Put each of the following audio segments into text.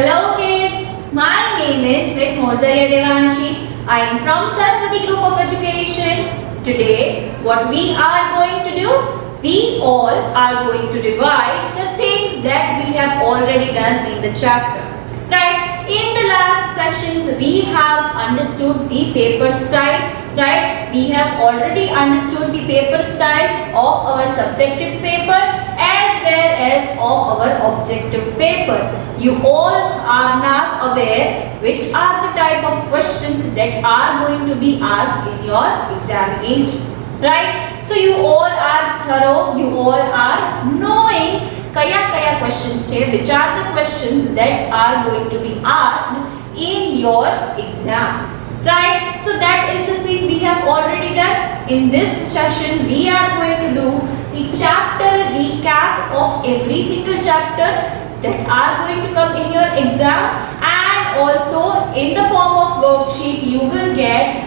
Hello kids, my name is Miss Morzariya Devanshi. I am from Saraswati Group of Education. Today, what we are going to do? We all are going to revise the things that we have already done in the chapter. Right? In the last sessions, we have understood the paper style. Right? We have already understood the paper style of our subjective paper as well as of our objective paper. You all are now aware which are the type of questions that are going to be asked in your examination. Right? So you all are thorough, you all are knowing kaya questions है, which are the questions that are going to be asked in your exam. Right? So that is the thing we have already done. In this session, we are going to do the chapter recap of every single chapter that are going to come in your exam, and also in the form of worksheet you will get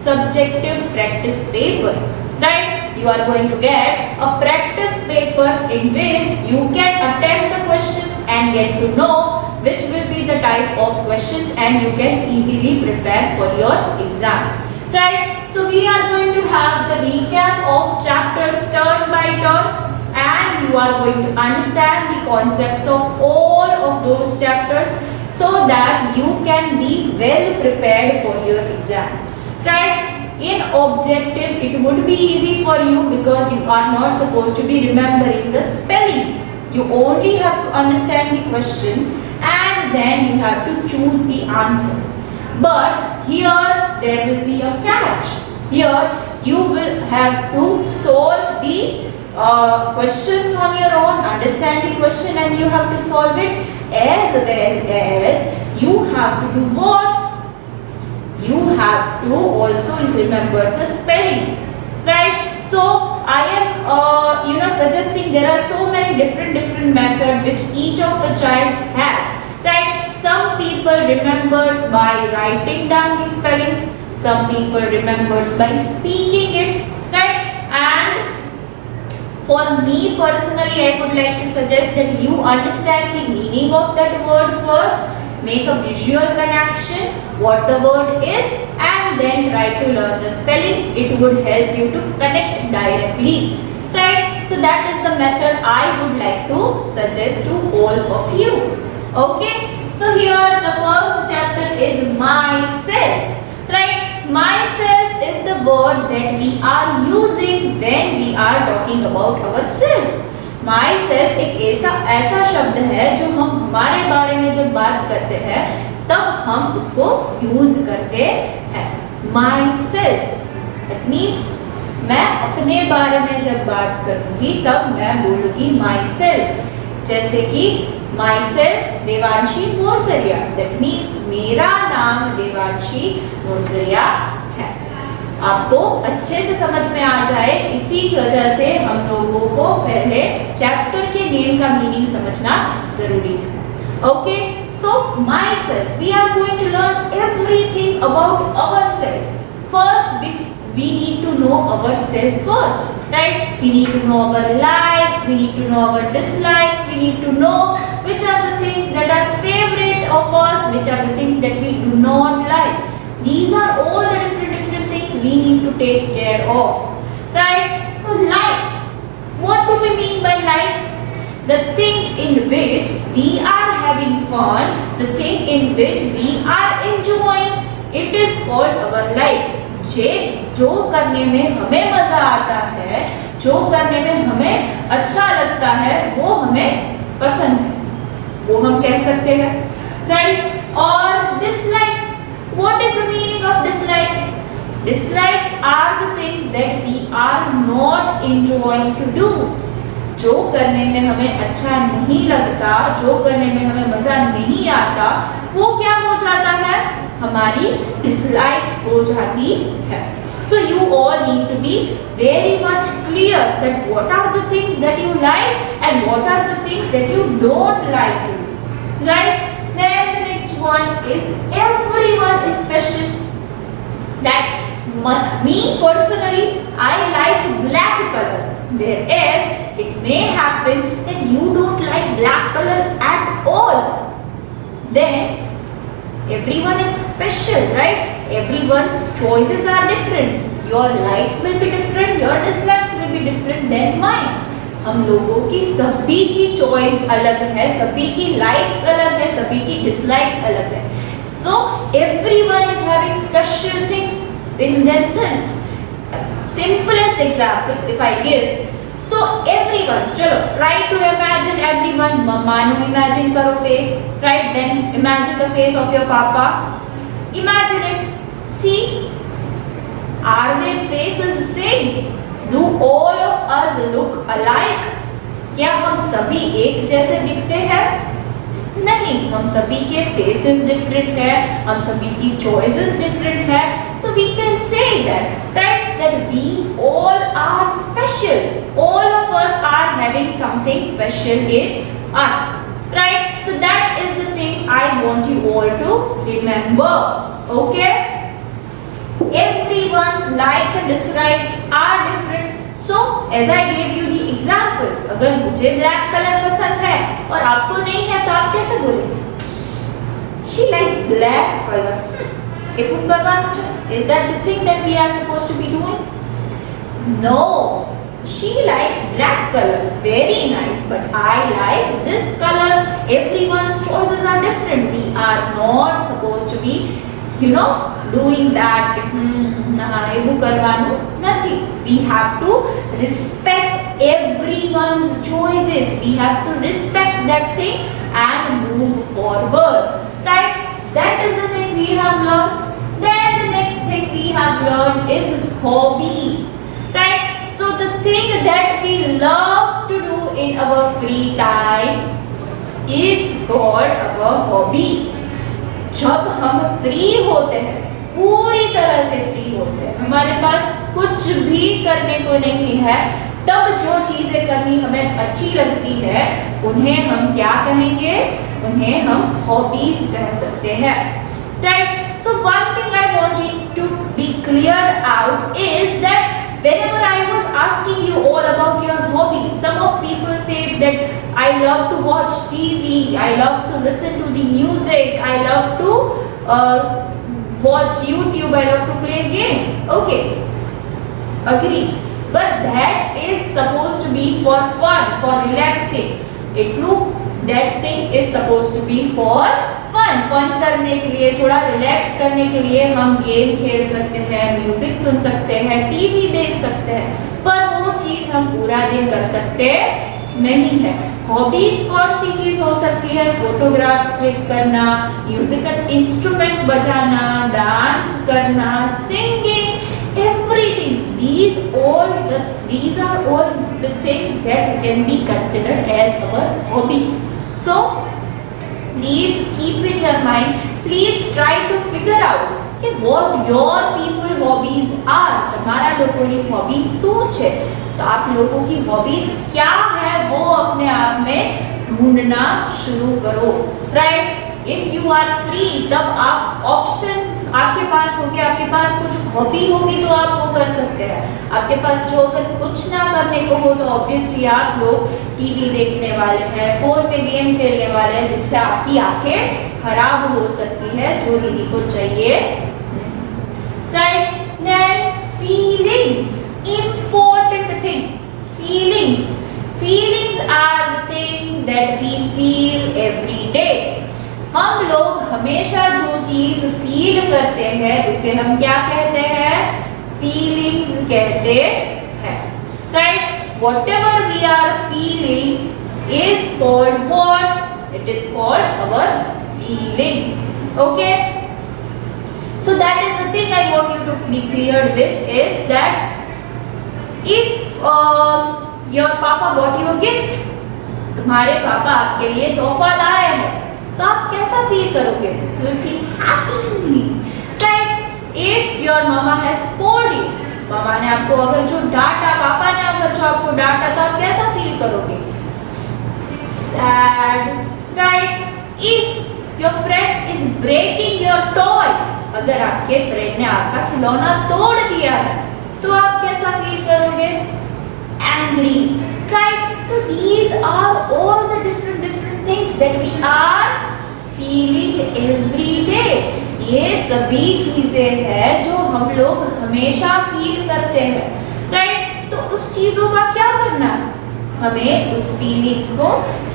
subjective practice paper. Right? You are going to get a practice paper in which you can attempt the questions and get to know which will be the type of questions, and you can easily prepare for your exam. Right? So we are going to have the recap of chapters turn by turn, and you are going to understand the concepts of all of those chapters so that you can be well prepared for your exam. Right? In objective, it would be easy for you because you are not supposed to be remembering the spellings. You only have to understand the question and then you have to choose the answer. But here there will be a catch. Here you will have to solve the questions on your own, understand the question and you have to solve it, as well as you have to do what? You have to also remember the spellings. Right? So I am suggesting there are so many different methods which each of the child has. Right? Some people remembers by writing down the spellings, some people remembers by speaking it. Right? And for me personally, I would like to suggest that you understand the meaning of that word first, make a visual connection what the word is, and then try to learn the spelling. It would help you to connect directly. Right? So that is the method I would like to suggest to all of you. Okay? So here the first chapter is myself. Right? Myself is the word that we are using when we are talking about ourselves. myself एक ऐसा शब्द है जो हम हमारे बारे में जब बात करते हैं तब हम उसको यूज करते हैं. myself it means मैं अपने बारे में जब बात करूंगी तब मैं बोलूंगी myself. जैसे कि myself देवांशी मोरसरिया, that means मेरा नाम देवांशी मोरसरिया है. आपको अच्छे से समझ में आ जाए, इसी वजह से हम लोगों को पहले चैप्टर के नेम का मीनिंग समझना जरूरी है. Okay, so my self, we are going to learn everything about our self. First we need to know ourselves first. Right? We need to know our likes, we need to know our dislikes, we need to know which are the things that are favorite of us, which are the things that we do not like. These are all the different things we need to take care of. Right? So likes, what do we mean by likes? The thing in which we are having fun, the thing in which we are enjoying, it is called our likes. जो करने में हमें मजा आता है, जो करने में हमें अच्छा लगता है, वो हमें पसंद है, वो हम कह सकते हैं. राइट? और dislikes, what is the meaning of dislikes? Dislikes are the things that we are not enjoying to do. जो करने में हमें अच्छा नहीं लगता, जो करने में हमें मजा नहीं आता, वो क्या हो जाता है? हमारी dislikes हो जाती है. So you all need to be very much clear that what are the things that you like and what are the things that you don't like to do. Right? Then the next one is everyone is special. That me personally, I like black color, whereas it may happen that you don't like black color at all. then everyone is special, right? Everyone's choices are different. Your likes will be different, your dislikes will be different than mine. हम लोगों की सभी की choice अलग है, सभी की likes अलग है, सभी की डिसलाइक्स अलग है. So everyone is having special things in themselves. Simplest example if I give, so everyone, चलो try to imagine everyone. मानो imagine करो face, right? Then imagine the face of your papa. Imagine it. See, are their faces same? Do all of us look alike? क्या हम सभी एक जैसे दिखते हैं? नहीं, हम सभी के faces different है, हम सभी की choices different है. So we can say that, right? That we all are special. All of us are having something special in us, right? So that is the thing I want you all to remember. Okay? Everyone's likes and dislikes are different. So as I gave you the example, अगर मुझे black color पसंद है और आपको नहीं है तो आप कैसे बोलेंगे? She likes black color. If you करवाना चाहे, is that the thing that we are supposed to be doing? No. She likes black color. Very nice. But I like this color. Everyone's choices are different. We are not supposed to be, doing that. એવું કરવાનું નથી. We have to respect everyone's choices. We have to respect that thing and move forward. Right? That is the thing we have learned. Then the next thing we have learned is hobbies. Right? So the thing that we love to do in our free time is called our hobby. जब हम free होते हैं, पूरी तरह से free होते हैं, हमारे पास कुछ भी करने को नहीं है, तब जो चीजें करनी हमें अच्छी लगती है उन्हें हम क्या कहेंगे? उन्हें हम हॉबीज कह सकते हैं. Right? So one thing I wanted to be cleared out is that whenever I was asking you all about your hobbies, some of people said that I love to watch TV, I love to listen to the music, I love to watch YouTube, I love to play game. Okay, agree. But that is supposed to be for fun, for relaxing. That thing is supposed to be for fun करने के लिए, थोड़ा relax करने के लिए हम game खेल सकते हैं, म्यूजिक सुन सकते हैं, टीवी देख सकते हैं, पर वो चीज हम पूरा दिन कर सकते नहीं है. हॉबीज कौन सी चीज हो सकती है? फोटोग्राफ्स क्लिक करना, म्यूजिकल इंस्ट्रूमेंट बजाना, डांस करना, singing, everything. These are all the things that can be considered as our hobby. So please keep in your mind, please try to figure out कि what your people hobbies are. तुम्हारा लोगों की hobbies सोच है, तो आप लोगों की हॉबीज क्या है वो अपने आप में ढूंढना शुरू करो. Right? If you are free, तब आप ऑप्शन आपके पास होगी, आपके पास कुछ हॉबी होगी तो आप वो कर सकते हैं. आपके पास जो अगर कुछ ना करने को हो तो ऑब्वियसली आप लोग टीवी देखने वाले हैं, फोन पे गेम खेलने वाले हैं, जिससे आपकी आंखें खराब हो सकती है, जो दीदी को चाहिए. Right? Then feelings, important thing. Feelings are the things that we feel every day. हम लोग हमेशा जो चीज फील करते हैं उसे हम क्या कहते हैं? फीलिंग्स कहते हैं. Right? whatever we are feeling is called what? It is called our feeling. Okay? So that is the thing I want you to be cleared with, is that if your papa bought you a gift, तुम्हारे पापा आपके लिए तोहफा लाए हैं, तो आप कैसा फील करोगे? You will feel happy. Right? If your mama has scolded you, मामा ने आपको अगर जो डांटा, पापा ने अगर जो आपको डांटा, तो आप कैसा फील करोगे? Sad. Right? If your friend is breaking your toy, अगर आपके फ्रेंड ने आपका खिलौना तोड़ दिया है, तो आप कैसा फील करोगे? Angry. Right? So these are all the different things that we are feeling every day. ये सभी चीजें हैं जो हम लोग हमेशा फील करते हैं, राइट। तो उस चीजों का क्या करना है, हमें उस फीलिंग्स को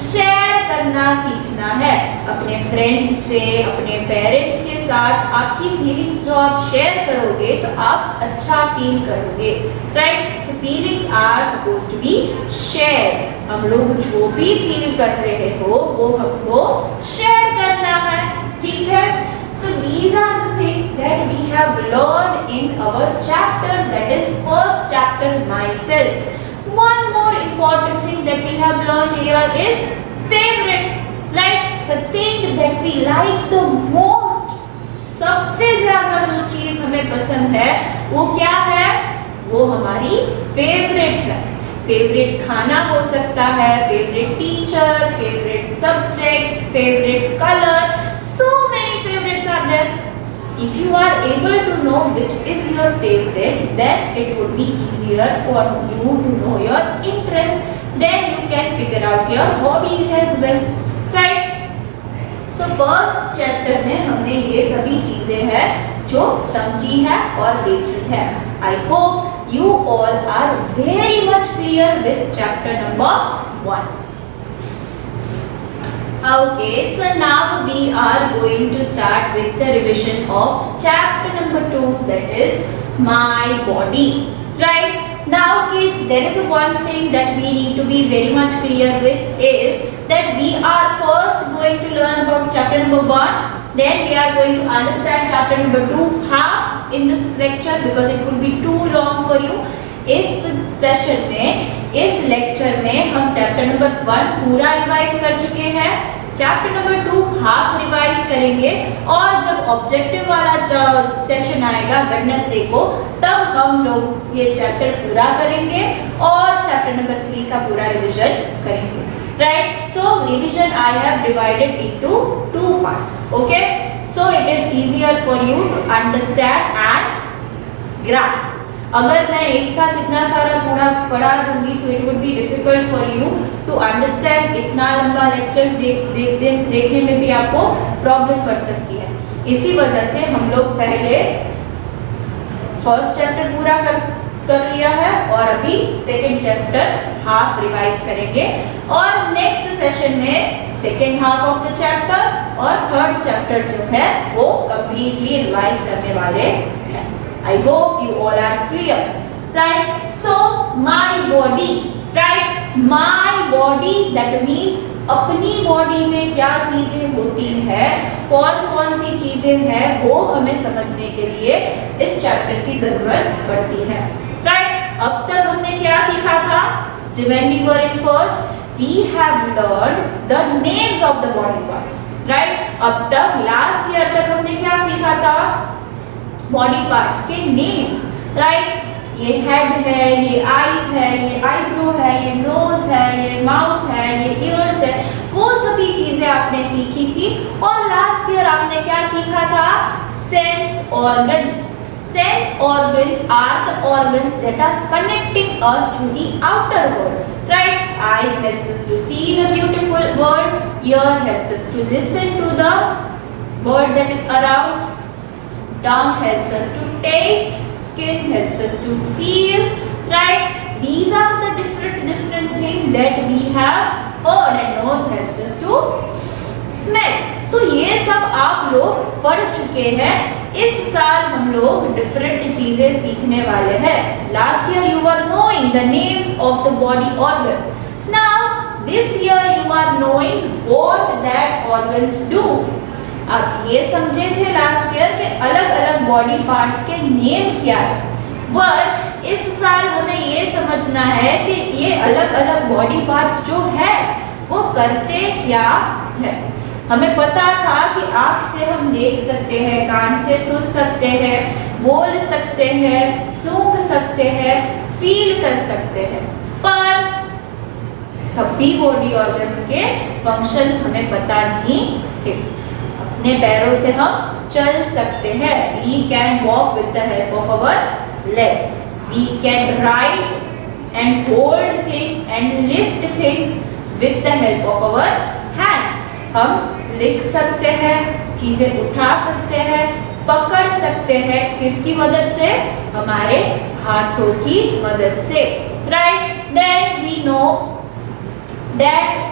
शेयर करना सीखना है अपने फ्रेंड्स से, अपने पेरेंट्स के साथ। आपकी फीलिंग्स जो आप शेयर करोगे तो आप अच्छा फील करोगे, right. So feelings are suppose to be share. हम लोग जो भी फील कर रहे हो वो हमको शेयर करना है, ठीक है। So these are the things that we have learned in our chapter, that is first chapter myself. One more important thing that we have learned here is favorite, like the thing that we like the most. सबसे ज्यादा जो चीज हमें पसंद है वो क्या है, वो हमारी फेवरेट है। फेवरेट खाना हो सकता है, favourite teacher, favourite subject, favourite colour, so many favorites are there. If you are able to know which is your favorite, then it would be easier for you to know your interest. Then you can figure out your hobbies as well, right? So first chapter में हमने ये सभी चीजें हैं जो समझी है और देखी है। I hope you all are very much clear with chapter number 1. Okay, so now we are going to start with the revision of chapter number 2, that is my body, right? Now kids, there is one thing that we need to be very much clear with, is that we are first going to learn about chapter number 1, then we are going to understand chapter number 2 half in this lecture because it will be too long for you. इस session में, इस lecture में हम chapter number 1 पूरा revise कर चुके हैं, chapter number 2 half revise करेंगे, और जब ऑब्जेक्टिव वाला सेशन आएगा वेडनेसडे को, तब हम लोग ये चैप्टर पूरा करेंगे और चैप्टर नंबर 3 का पूरा रिवीजन करेंगे, right. So revision I have divided into 2 parts, okay. So it is easier for you to understand and grasp. अगर मैं एक साथ इतना सारा पूरा पढ़ा दूंगी तो it would be difficult for you to understand. इतना लंबा लेक्चर्स देखने में भी आपको प्रॉब्लम पड़ सकती है। इसी वजह से हम लोग पहले फर्स्ट चैप्टर पूरा कर लिया है और अभी सेकेंड चैप्टर हाफ रिवाइज करेंगे, और नेक्स्ट सेशन में second half of the chapter और थर्ड चैप्टर जो है वो कंप्लीटली रिवाइज करने वाले हैं। I hope you all are clear, right? So my body, right? My body, that means अपनी बॉडी में क्या चीजें होती है, कौन कौन सी चीजें हैं, वो हमें समझने के लिए इस चैप्टर की जरूरत पड़ती है, राइट। अब तक हमने क्या सीखा था, when we were in first, we have learned the names of the body parts, right? अब तक लास्ट ईयर तक हमने क्या सीखा था, बॉडी पार्ट्स के नेम्स, राइट। ये हेड है, ये आईज है, ये आईब्रो है, ये नोज है, ये माउथ है, ये ईयर्स है, वो सभी चीजें आपने सीखी थी। और लास्ट ईयर आपने क्या सीखा था, sense organs. Sense organs are the organs that are connecting us to the outer world, right. Eyes helps us to see the beautiful world, ear helps us to listen to the world that is around, tongue helps us to taste, skin helps us to feel, right? These are the different things that we have heard, and nose helps us to smell. So ये सब आप लोग पढ़ चुके हैं। इस साल हम लोग डिफरेंट चीजें सीखने वाले हैं। Last year you were knowing the names of the body organs. Now this year you are knowing what that organs do. आप ये समझे थे लास्ट ईयर के अलग अलग बॉडी पार्ट्स के नेम क्या है, पर इस साल हमें ये समझना है कि ये अलग अलग बॉडी पार्ट्स जो है वो करते क्या है। हमें पता था कि आँख से हम देख सकते हैं, कान से सुन सकते हैं, बोल सकते हैं, सूंघ सकते हैं, फील कर सकते हैं, पर सभी बॉडी ऑर्गन्स के फंक्शंस हमें पता नहीं थे। अपने पैरों से हम चल सकते हैं, we can walk with the help of our legs, we can write and hold things and lift things with the help of our hands. हम लिख सकते हैं, चीजें उठा सकते हैं, पकड़ सकते हैं, किसकी मदद से? हमारे हाथों की मदद से, right? Then we know that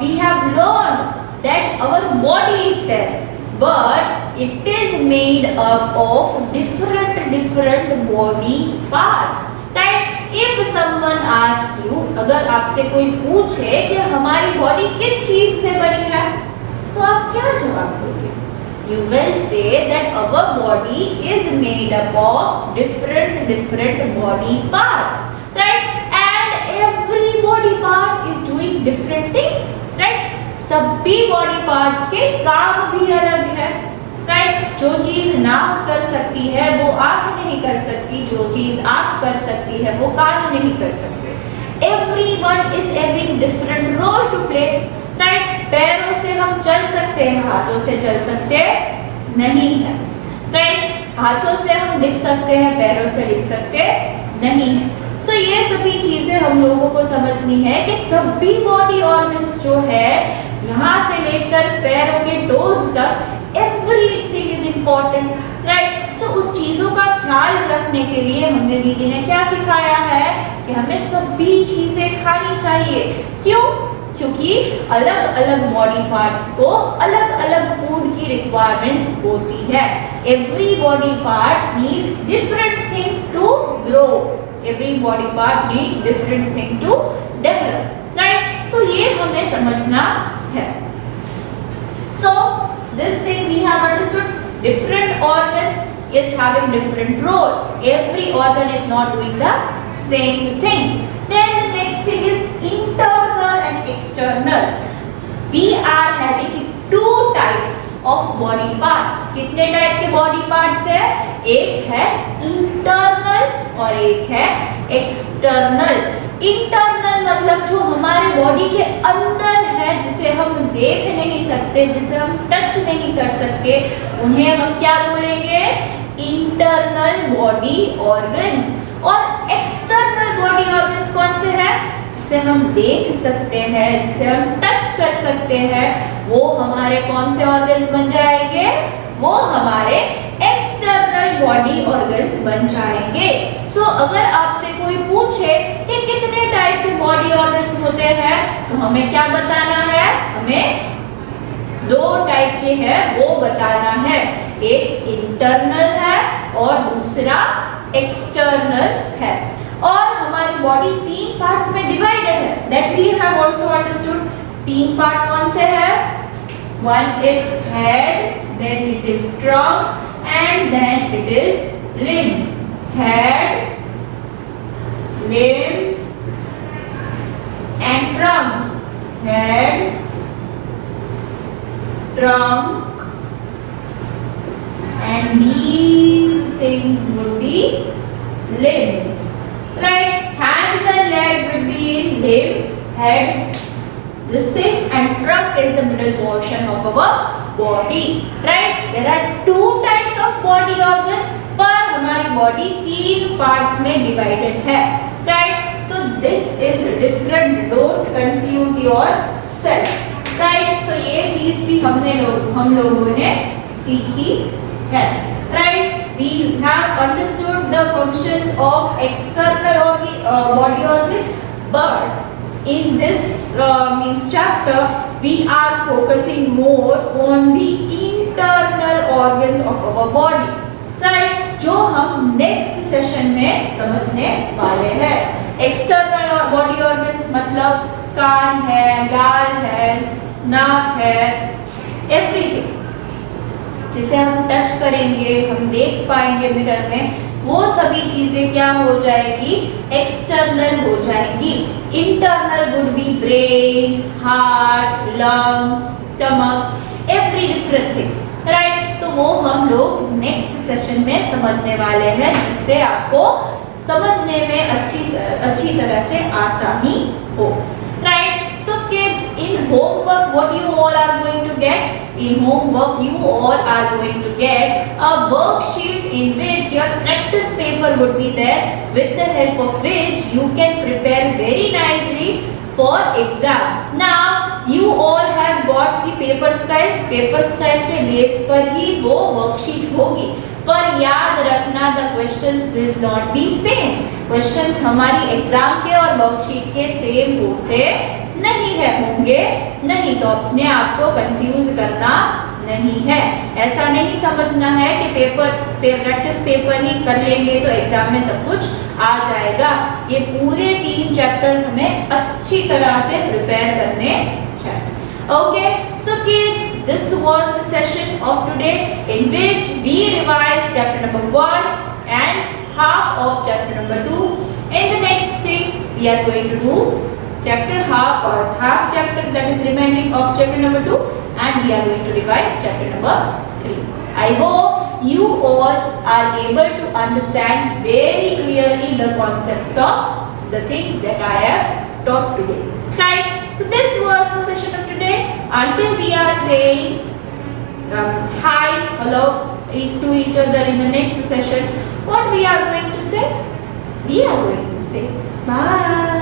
we have learned that our body is there, but it is made up of different body parts, right? If someone asks you, अगर आपसे कोई पूछे कि हमारी बॉडी किस चीज से बनी है, तो आप क्या जवाब दोगे? You will say that our body is made up of different body parts, right? And every body part is doing different thing, right? सभी बॉडी पार्ट्स के काम भी अलग है, राइट? जो चीज नाक कर सकती है वो आंख नहीं कर सकती, जो चीज आंख कर सकती है वो कान नहीं कर सकते। Everyone is having different role to play, right? पैरों से हम चल सकते हैं, हाथों से चल सकते नहीं है, राइट? हाथों से हम लिख सकते हैं, पैरों से लिख सकते नहीं है। सो ये सभी चीजें हम लोगों को समझनी है कि सभी बॉडी ऑर्गन्स जो है, यहाँ से लेकर पैरों के टोज तक, एवरीथिंग इज इम्पोर्टेंट, राइट? सो उस चीजों का ख्याल रखने के लिए हमने दीदी ने क्या सिखाया है कि हमें सभी चीजें खानी चाहिए। क्यों? क्योंकि अलग अलग बॉडी पार्ट्स को अलग अलग फूड की रिक्वायरमेंट्स होती है। Every body part needs different thing to grow, every body part need different thing to develop, right? So ये हमें समझना है। So this thing we have understood, different organs is having different role. Every organ is not doing the same thing. Then the next thing is internal and external. We are having two types of body parts. कितने type के body parts है? एक है internal और एक है external. Internal मतलब जो हमारे बॉडी के अंदर है, जिसे हम देख नहीं सकते, जिसे हम टच नहीं कर सकते, उन्हें हम क्या बोलेंगे? Internal body organs. और एक्सटर्नल बॉडी ऑर्गन्स कौन से हैं? जिसे हम देख सकते हैं, जिसे हम टच कर सकते हैं, वो हमारे कौन से ऑर्गन्स बन जाएंगे? वो हमारे एक्सटर्नल बॉडी ऑर्गन्स बन जाएंगे। सो अगर आपसे कोई पूछे कि कितने टाइप के बॉडी ऑर्गन्स होते हैं, तो हमें क्या बताना है? हमें दो टाइप के हैं वो बताना है। एक इंटरनल है और दूसरा एक्सटर्नल है। और हमारी बॉडी तीन पार्ट में डिवाइडेड है, that we have also understood. तीन पार्ट कौन से हैं? One is head, then it is trunk, and then it is limb. Head, limbs and trunk. Head, trunk, and these things would be limbs, right? Hands and leg would be limbs, head, this thing, and trunk is the middle portion of our body, right? There are two types of body organ, पर हमारी body तीन parts में divided है, right? So this is different. Don't confuse yourself, right? So ये चीज भी हम लोगों ने सीखी है, right? We have understood the functions of external body organ, but in this means chapter we are focusing more on the internal organs of our body, right? जो हम next session में समझने वाले हैं। एक्सटर्नल बॉडी ऑर्गन्स मतलब कान है, गाल है, नाक है, एवरीथिंग जिसे हम टच करेंगे, हम देख पाएंगे मिरर में, वो सभी चीजें क्या हो जाएगी? एक्सटर्नल हो जाएगी। Internal would be brain, heart, lungs, stomach, every different thing, right? तो वो हम लोग नेक्स्ट सेशन में समझने वाले हैं, जिससे आपको समझने में अच्छी तरह से आसानी हो, right? So kids, in homework what you all are going to get? In homework, you all are going to get a worksheet in which your practice paper would be there, with the help of which you can prepare very nicely for exam. Now, you all have got the paper style. Paper style के base पर ही वो worksheet होगी, पर याद रखना the questions will not be same. Questions हमारी exam के और वर्कशीट के सेम होते नहीं है, होंगे नहीं, तो अपने आप को कंफ्यूज करना नहीं है। ऐसा नहीं समझना है कि प्रैक्टिस पेपर ही कर लेंगे तो एग्जाम में सब कुछ आ जाएगा। ये पूरे 3 चैप्टर्स हमें अच्छी तरह से प्रिपेयर करने हैं। Okay, so kids, this was the session of today in which we revised chapter number 1 and half of chapter number 2. In the next thing, we are going to do half chapter, that is remaining of chapter number 2, and we are going to revise chapter number 3. I hope you all are able to understand very clearly the concepts of the things that I have taught today. Right? So this was the session of today. Until we are saying hi, hello to each other in the next session, what we are going to say? We are going to say bye.